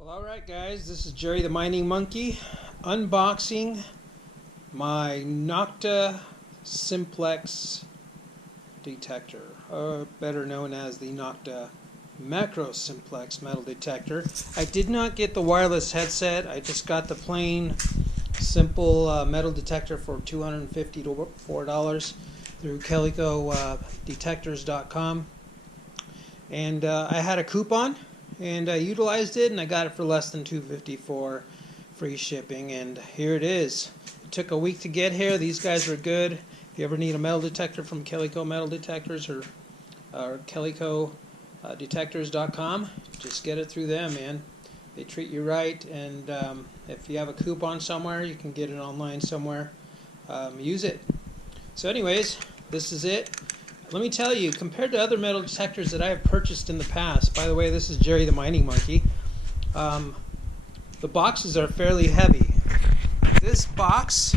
Well, alright guys, this is Jerry the Mining Monkey unboxing my Nokta Simplex detector, or better known as the Nokta Makro Simplex metal detector. I did not get the wireless headset, I just got the plain simple metal detector for $250 to $4 through KellyCoDetectors.com, and I had a coupon and I utilized it, and I got it for less than $2.50 for free shipping, and here it is. It took a week to get here. These guys are good. If you ever need a metal detector from Kellyco Metal Detectors or KellyCoDetectors.com, just get it through them, man. They treat you right, and if you have a coupon somewhere, you can get it online somewhere. Use it. So anyways, this is it. Let me tell you, compared to other metal detectors that I have purchased in the past, by the way, this is Jerry the Mining Monkey, the boxes are fairly heavy. This box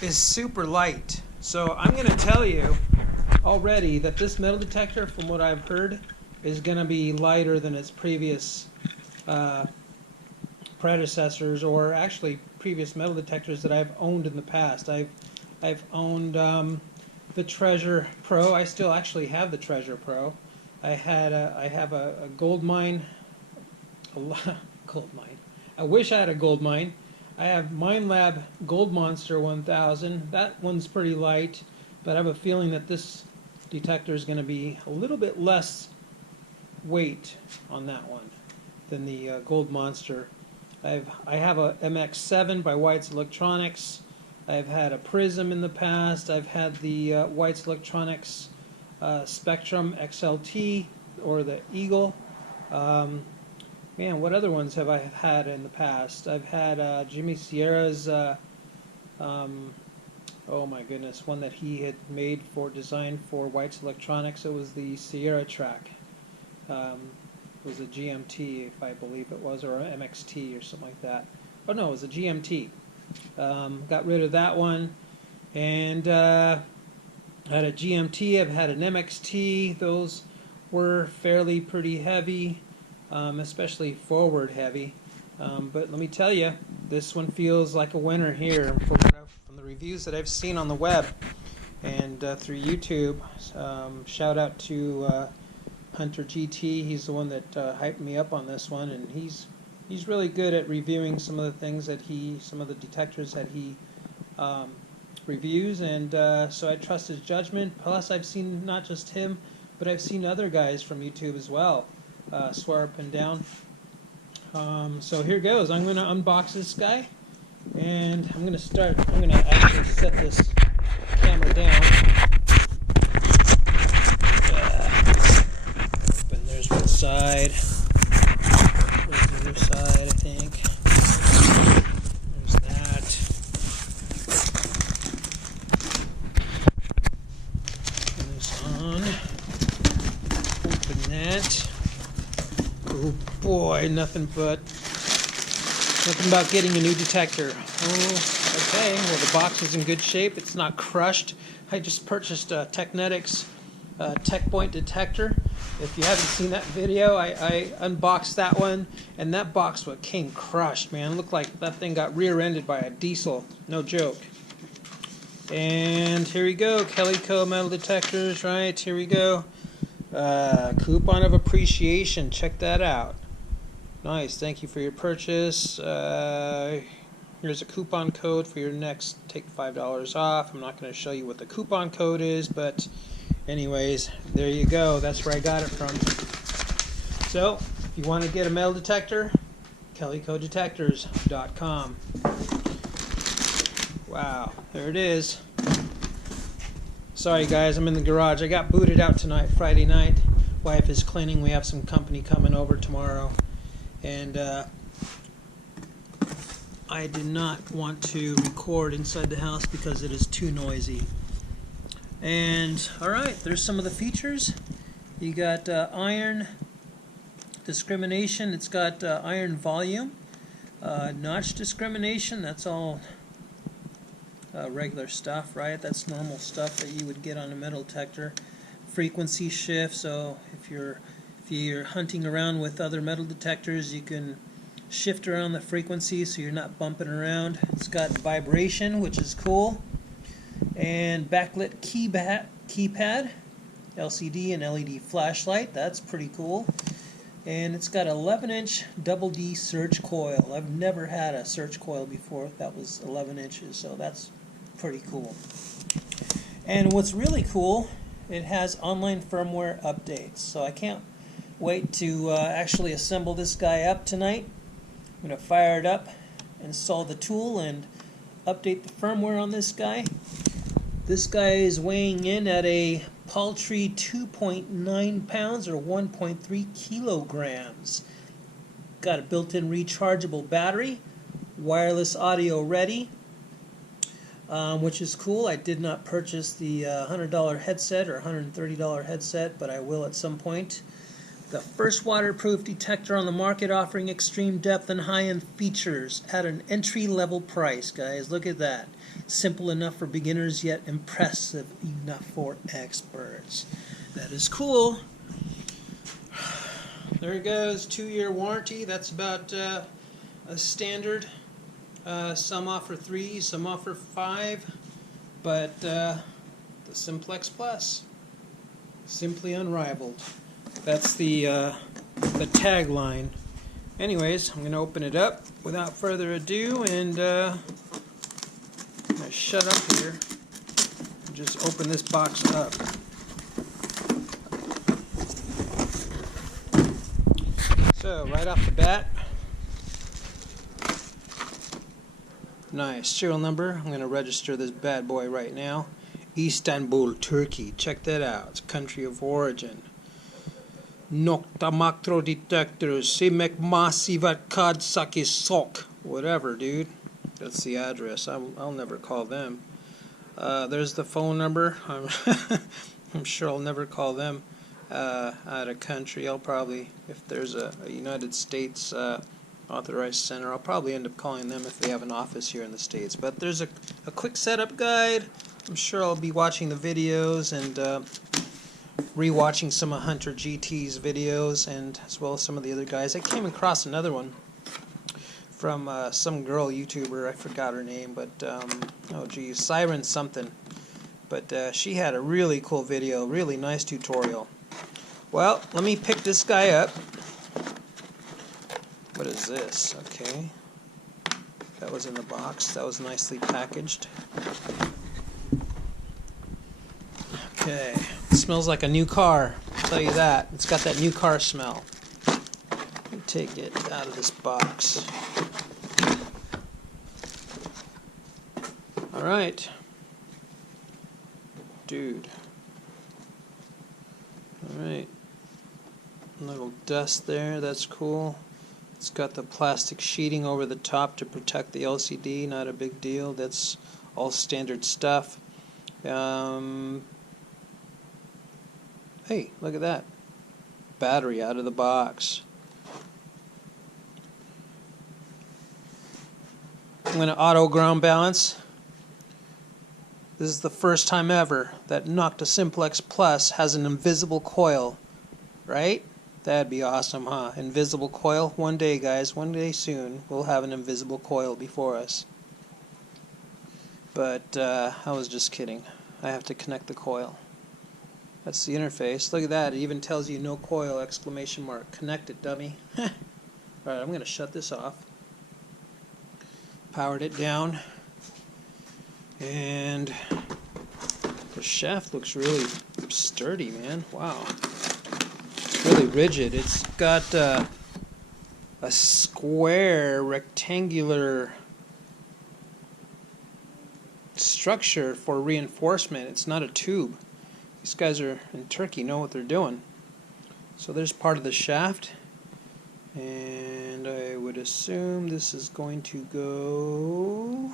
is super light. So I'm going to tell you already that this metal detector, from what I've heard, is going to be lighter than its previous predecessors, or actually previous metal detectors that I've owned in the past. I've owned the Treasure Pro. I still actually have the Treasure Pro. I have a gold mine, gold mine. I wish I had a gold mine. I have Mine Lab Gold Monster 1000. That one's pretty light, but I have a feeling that this detector is going to be a little bit less weight on that one than the Gold Monster. I have a MX7 by White's Electronics. I've had a Prism in the past. I've had the White's Electronics Spectrum XLT, or the Eagle. Man, what other ones have I had in the past? I've had Jimmy Sierra's, oh my goodness, one that he had made for design for White's Electronics. It was the Sierra Track. It was a GMT, if I believe it was, or an MXT or something like that. Oh no, it was a GMT. Got rid of that one, and I had a GMT. I've had an MXT. Those were fairly pretty heavy, especially forward heavy. But let me tell you, this one feels like a winner here from the reviews that I've seen on the web and through YouTube. Shout out to Hunter GT. He's the one that hyped me up on this one, and he's really good at reviewing some of the things that some of the detectors that he reviews, and so I trust his judgment. Plus, I've seen not just him, but I've seen other guys from YouTube as well swear up and down. So here goes. I'm going to unbox this guy, and I'm going to actually set this camera down. Open. There's one side. There's the other side, I think. There's that. Turn this on. Open that. Oh boy, nothing about getting a new detector. Oh, okay. Well, the box is in good shape. It's not crushed. I just purchased a Technetics Tech Point detector. If you haven't seen that video, I unboxed that one, and that box came crushed, man. It looked like that thing got rear-ended by a diesel. No joke. And here we go, Kellyco Metal Detectors, right? Here we go. Coupon of appreciation. Check that out. Nice. Thank you for your purchase. Here's a coupon code for your next take $5 off. I'm not going to show you what the coupon code is, but anyways, there you go. That's where I got it from. So, if you want to get a metal detector, KellyCoDetectors.com. Wow, there it is. Sorry guys, I'm in the garage. I got booted out tonight, Friday night. Wife is cleaning. We have some company coming over tomorrow. And I did not want to record inside the house because it is too noisy. And alright, there's some of the features. You got iron discrimination. It's got iron volume, notch discrimination. That's all regular stuff, right? That's normal stuff that you would get on a metal detector. Frequency shift, so if you're hunting around with other metal detectors, you can shift around the frequency so you're not bumping around. It's got vibration, which is cool, and backlit keypad, LCD and LED flashlight. That's pretty cool. And it's got 11-inch double D surge coil. I've never had a surge coil before that was 11 inches, so that's pretty cool. And what's really cool, it has online firmware updates. So I can't wait to actually assemble this guy up tonight. I'm going to fire it up, install the tool, and update the firmware on this guy. This guy is weighing in at a paltry 2.9 pounds or 1.3 kilograms. Got a built-in rechargeable battery, wireless audio ready, which is cool. I did not purchase the $100 headset or $130 headset, but I will at some point. The first waterproof detector on the market, offering extreme depth and high-end features at an entry-level price, guys. Look at that. Simple enough for beginners, yet impressive enough for experts. That is cool. There it goes. 2-year warranty. That's about a standard. Some offer 3, some offer 5, but the Simplex Plus, simply unrivaled. That's the tagline. Anyways, I'm going to open it up without further ado, and I'm going to shut up here and just open this box up. So, right off the bat, nice serial number. I'm going to register this bad boy right now. Istanbul, Turkey. Check that out. It's country of origin. Nokta Makro Detectors. Simek Masivat Kad Saki Sok. Whatever, dude. That's the address. I'll never call them. There's the phone number. I'm sure I'll never call them out of country. I'll probably, if there's a United States authorized center, I'll probably end up calling them if they have an office here in the States. But there's a quick setup guide. I'm sure I'll be watching the videos and re-watching some of Hunter GT's videos, and as well as some of the other guys. I came across another one from some girl YouTuber. I forgot her name, but oh geez, Siren something. But she had a really cool video, really nice tutorial. Well, let me pick this guy up. What is this? Okay. That was in the box. That was nicely packaged. Okay. It smells like a new car. I'll tell you that. It's got that new car smell. Let me take it out of this box. Alright. Dude. Alright. Little dust there. That's cool. It's got the plastic sheeting over the top to protect the LCD. Not a big deal. That's all standard stuff. Hey, look at that. Battery out of the box. I'm going to auto ground balance. This is the first time ever that Nokta Simplex Plus has an invisible coil. Right? That'd be awesome, huh? Invisible coil. One day, guys, one day soon, we'll have an invisible coil before us. But I was just kidding. I have to connect the coil. That's the interface. Look at that. It even tells you no coil, exclamation mark. Connect it, dummy. Alright, I'm going to shut this off. Powered it down. And the shaft looks really sturdy, man. Wow. It's really rigid. It's got a square, rectangular structure for reinforcement. It's not a tube. These guys are in Turkey, know what they're doing. So there's part of the shaft, and I would assume this is going to go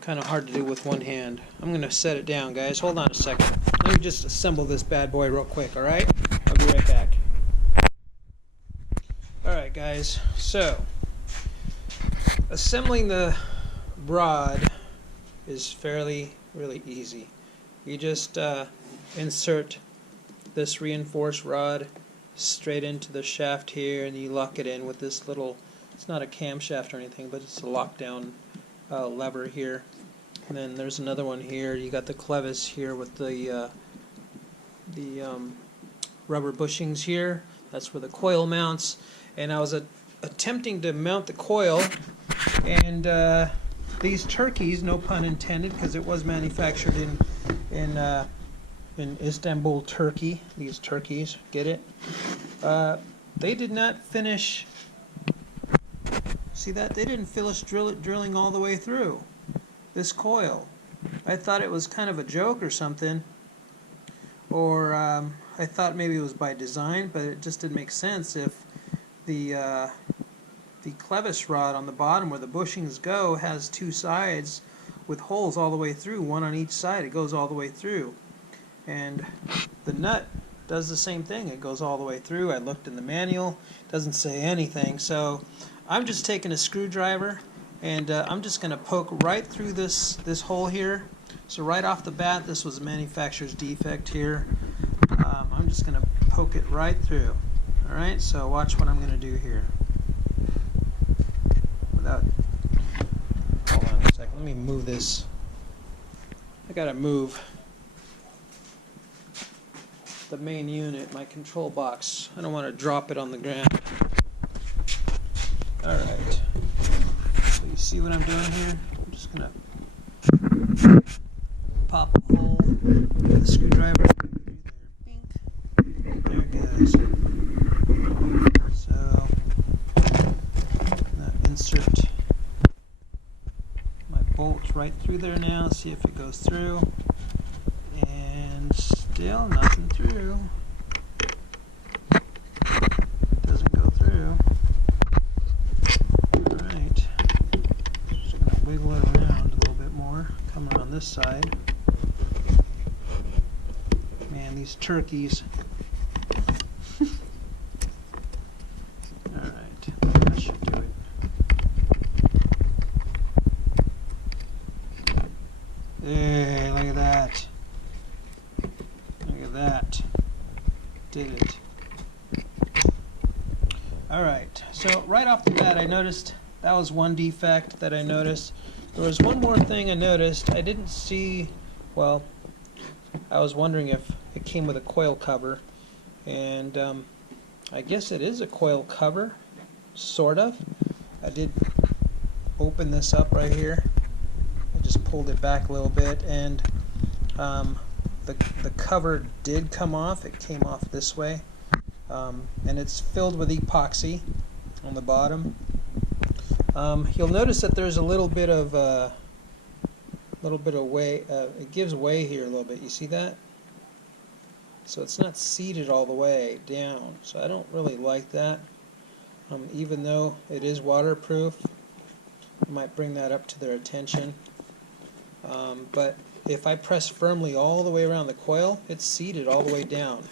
kind of hard to do with one hand. I'm going to set it down, guys. Hold on a second. Let me just assemble this bad boy real quick, alright? I'll be right back. Alright, guys. So, assembling the rod is really easy. You just insert this reinforced rod straight into the shaft here, and you lock it in with this little It's not a camshaft or anything, but it's a lockdown lever here. And then there's another one here. You got the clevis here with the rubber bushings here. That's where the coil mounts. And I was attempting to mount the coil, and these turkeys, no pun intended, because it was manufactured in Istanbul, Turkey. These turkeys, get it? They did not finish. See that? They didn't finish drilling all the way through this coil. I thought it was kind of a joke or something, or I thought maybe it was by design, but it just didn't make sense if the clevis rod on the bottom where the bushings go has two sides with holes all the way through, one on each side. It goes all the way through, and the nut does the same thing. It goes all the way through. I looked in the manual, it doesn't say anything. So I'm just taking a screwdriver, and I'm just going to poke right through this hole here. So right off the bat, this was a manufacturer's defect here. I'm just going to poke it right through. Alright, so watch what I'm going to do here. Hold on a second, let me move this. I got to move the main unit, my control box. I don't want to drop it on the ground. Alright, so you see what I'm doing here? I'm just going to pop a hole with the screwdriver. There it goes. So, insert my bolt right through there now, see if it goes through. And still nothing through. Doesn't go through. Alright. Just going to wiggle it around a little bit more. Come around this side. Man, these turkeys. Alright, that should do it. Hey, look at that. Look at that. Did it. Alright, so right off the bat I noticed that was one defect that I noticed. There was one more thing I noticed. I didn't see, well, I was wondering if it came with a coil cover, and I guess it is a coil cover, sort of. I did open this up right here. I just pulled it back a little bit, and the cover did come off. It came off this way, and it's filled with epoxy on the bottom. You'll notice that there's a little bit of way. It gives way here a little bit. You see that? So it's not seated all the way down. So I don't really like that. Even though it is waterproof, I might bring that up to their attention. But if I press firmly all the way around the coil, it's seated all the way down.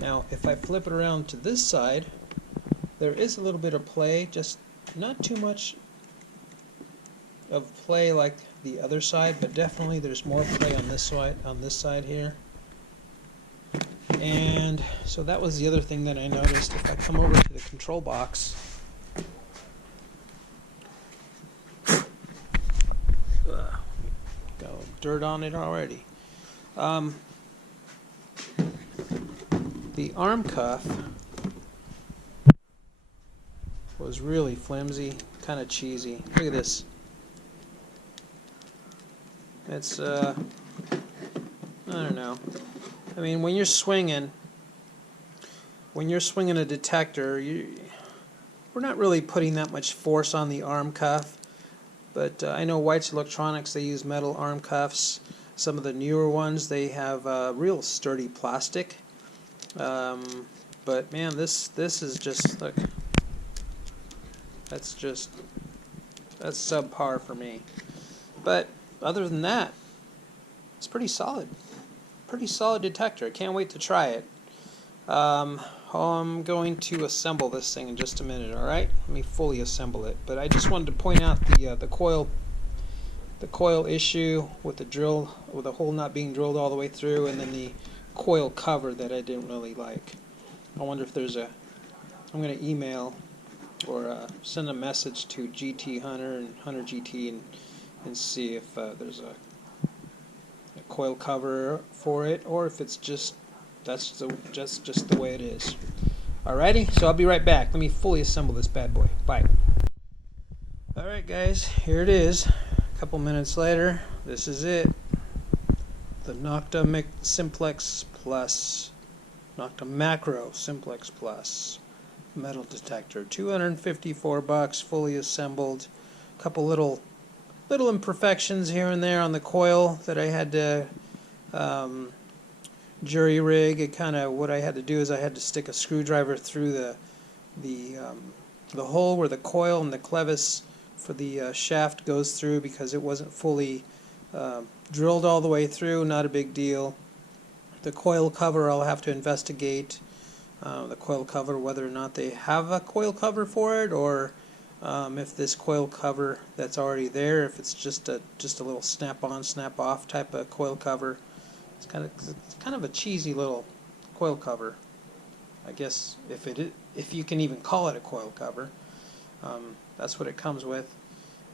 Now, if I flip it around to this side, there is a little bit of play, just not too much of play like the other side, but definitely there's more play on this side here. And so that was the other thing that I noticed. If I come over to the control box, got dirt on it already. The arm cuff was really flimsy, kind of cheesy. Look at this. It's I don't know. I mean, when you're swinging a detector, we're not really putting that much force on the arm cuff. But I know White's Electronics, they use metal arm cuffs. Some of the newer ones, they have real sturdy plastic. But man, this is just, look, that's subpar for me. But other than that, it's pretty solid. Pretty solid detector. I can't wait to try it. I'm going to assemble this thing in just a minute, alright? Let me fully assemble it. But I just wanted to point out the coil issue with the hole not being drilled all the way through, and then the coil cover that I didn't really like. I wonder if there's I'm going to email or send a message to GT Hunter and Hunter GT and see if there's a coil cover for it, or if it's just just the way it is. Alrighty, so I'll be right back. Let me fully assemble this bad boy. Bye. Alright guys, here it is. A couple minutes later, this is it. The Nokta Simplex Plus, Nokta Makro Simplex Plus metal detector. $254, fully assembled. A couple little imperfections here and there on the coil that I had to jury rig. It kind of, what I had to do is I had to stick a screwdriver through the hole where the coil and the clevis for the shaft goes through, because it wasn't fully drilled all the way through. Not a big deal. The coil cover I'll have to investigate. The coil cover, whether or not they have a coil cover for it, or if this coil cover that's already there, if it's just a little snap-on, snap-off type of coil cover. It's kind of a cheesy little coil cover, I guess, if you can even call it a coil cover. That's what it comes with.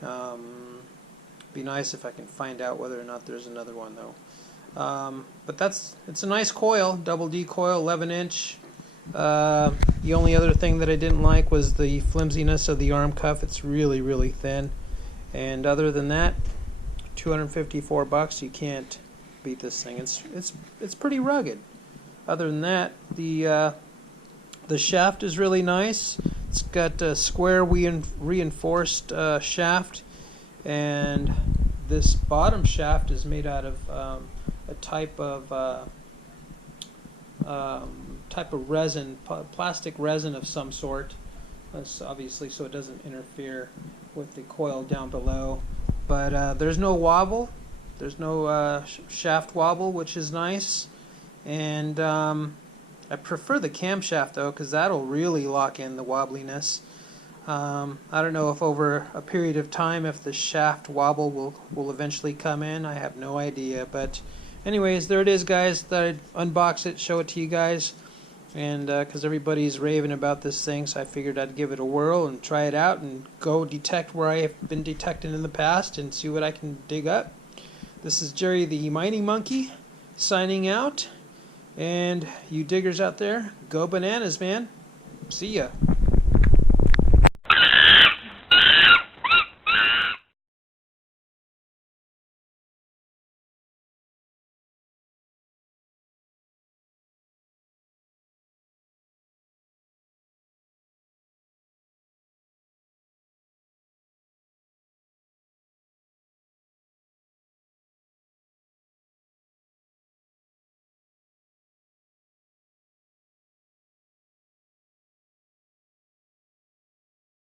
Be nice if I can find out whether or not there's another one though. But it's a nice coil, double D coil, 11-inch. The only other thing that I didn't like was the flimsiness of the arm cuff. It's really thin, and other than that, $254. You can't beat this thing. It's pretty rugged. Other than that, the shaft is really nice. It's got a square reinforced shaft, and this bottom shaft is made out of a type of resin, plastic resin of some sort. That's obviously so it doesn't interfere with the coil down below. But there's no wobble. There's no shaft wobble, which is nice. And I prefer the camshaft though, because that'll really lock in the wobbliness. I don't know if over a period of time if the shaft wobble will eventually come in. I have no idea. But anyways, there it is, guys. Thought I'd unbox it, show it to you guys. And because everybody's raving about this thing, so I figured I'd give it a whirl and try it out and go detect where I have been detecting in the past and see what I can dig up. This is Jerry the Mining Monkey signing out. And you diggers out there, go bananas, man. See ya.